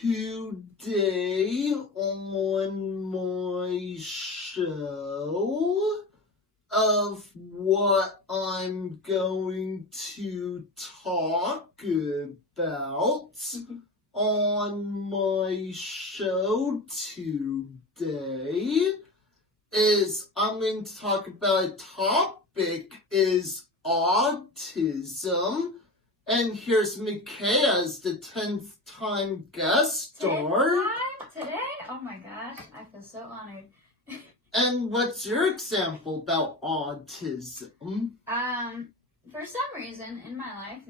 Today on my show of what I'm going to talk about on my show today is I'm going to talk about a topic is autism. And here's Micaiah as the 10th time guest star. Today? Oh my gosh, I feel so honored. And what's your example about autism? For some reason in my life,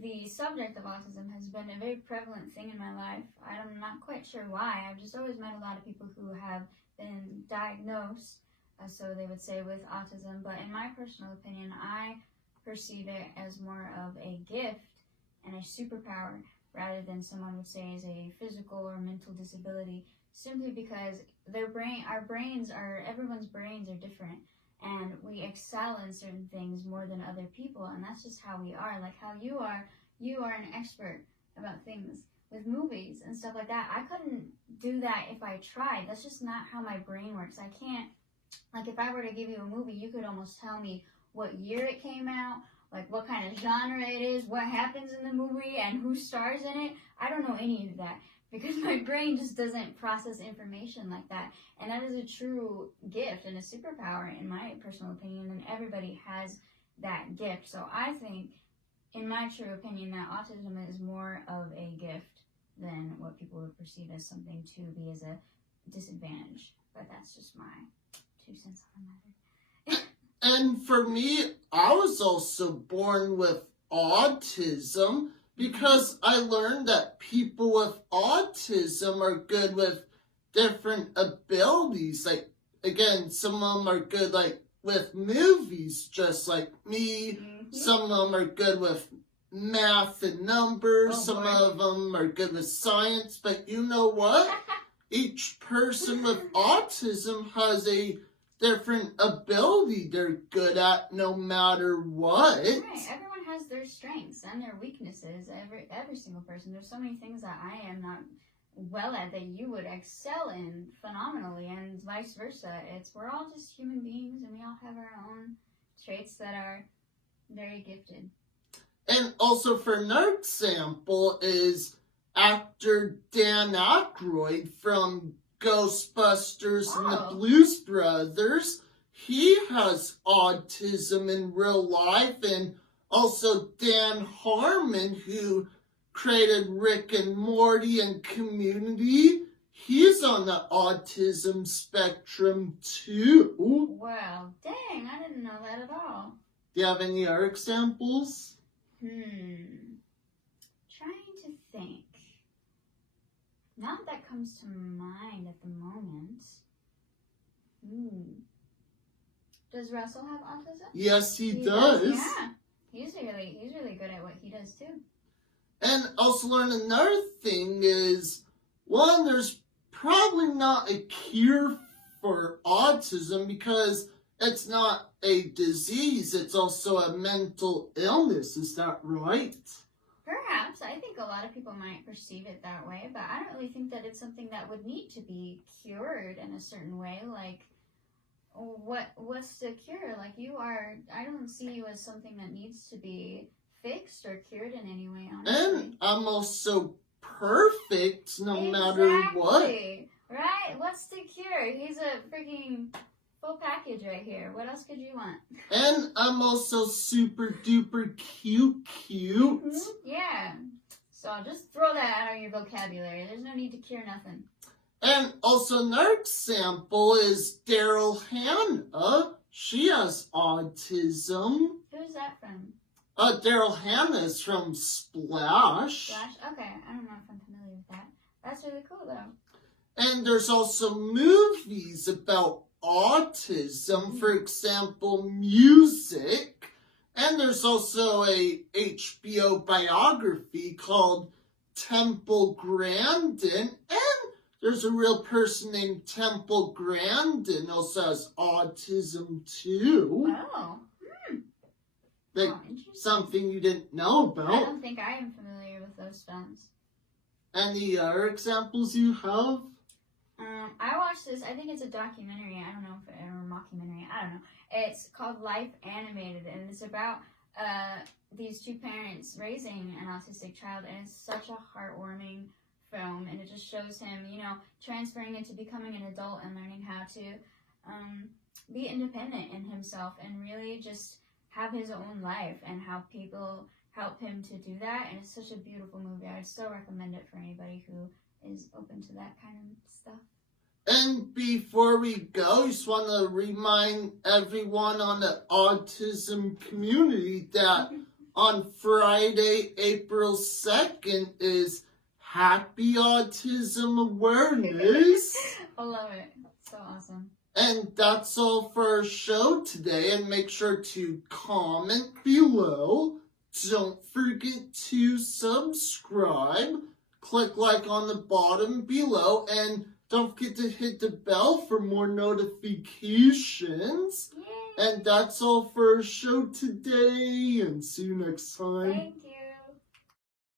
the subject of autism has been a very prevalent thing in my life. I'm not quite sure why. I've just always met a lot of people who have been diagnosed, so they would say, with autism. But in my personal opinion, I perceive it as more of a gift and a superpower rather than someone would say is a physical or mental disability, simply because everyone's brains are different, and we excel in certain things more than other people, and that's just how we are. Like how you are an expert about things with movies and stuff like that. I couldn't do that if I tried. That's just not how my brain works. I can't, like if I were to give you a movie, you could almost tell me what year it came out, like what kind of genre it is, what happens in the movie, and who stars in it. I don't know any of that because my brain just doesn't process information like that. And that is a true gift and a superpower in my personal opinion, and everybody has that gift. So I think, in my true opinion, that autism is more of a gift than what people would perceive as something to be as a disadvantage. But that's just my 2 cents on the matter. And for me, I was also born with autism because I learned that people with autism are good with different abilities. Like, again, some of them are good, like, with movies, just like me. Mm-hmm. Some of them are good with math and numbers. Some of them are good with science. But you know what? Each person with autism has a different ability they're good at no matter what. Right. Everyone has their strengths and their weaknesses. Every single person. There's so many things that I am not well at that you would excel in phenomenally, and vice versa. We're all just human beings, and we all have our own traits that are very gifted. And also for another example is actor Dan Aykroyd from Ghostbusters and the Blues Brothers. He has autism in real life, and also Dan Harmon, who created Rick and Morty and Community. He's on the autism spectrum too. Wow, dang, I didn't know that at all. Do you have any other examples? Trying to think. Not that comes to mind at the moment. Does Russell have autism? Yes, he does. Yeah, he's really good at what he does too. And also learn another thing is, one, there's probably not a cure for autism because it's not a disease. It's also a mental illness. Is that right? Perhaps. I think a lot of people might perceive it that way, but I don't really think that it's something that would need to be cured in a certain way. Like, what's the cure? Like, I don't see you as something that needs to be fixed or cured in any way, honestly. And I'm also perfect no matter what. Right? What's the cure? He's a freaking full package right here. What else could you want? And I'm also super duper cute. Mm-hmm. Yeah. So just throw that out of your vocabulary. There's no need to cure nothing. And also another example is Daryl Hannah. She has autism. Who's that from? Daryl Hannah is from Splash. Splash? Okay, I don't know if I'm familiar with that. That's really cool though. And there's also movies about autism, for example, Music. And there's also a HBO biography called Temple Grandin. And there's a real person named Temple Grandin also has autism too. Oh. Like something you didn't know about. I don't think I am familiar with those films. Any other examples you have? I watched this, I think it's a documentary, I don't know if or a mockumentary, I don't know. It's called Life Animated, and it's about these two parents raising an autistic child, and it's such a heartwarming film, and it just shows him, you know, transferring into becoming an adult and learning how to be independent in himself and really just have his own life, and how people help him to do that. And it's such a beautiful movie. I would still recommend it for anybody who is open to that kind of stuff. And before we go, I just want to remind everyone on the autism community that on Friday, April 2nd is Happy Autism Awareness. I love it. So awesome. And that's all for our show today. And make sure to comment below. Don't forget to subscribe. Click like on the bottom below. And don't forget to hit the bell for more notifications. Yay. And that's all for our show today. And see you next time. Thank you.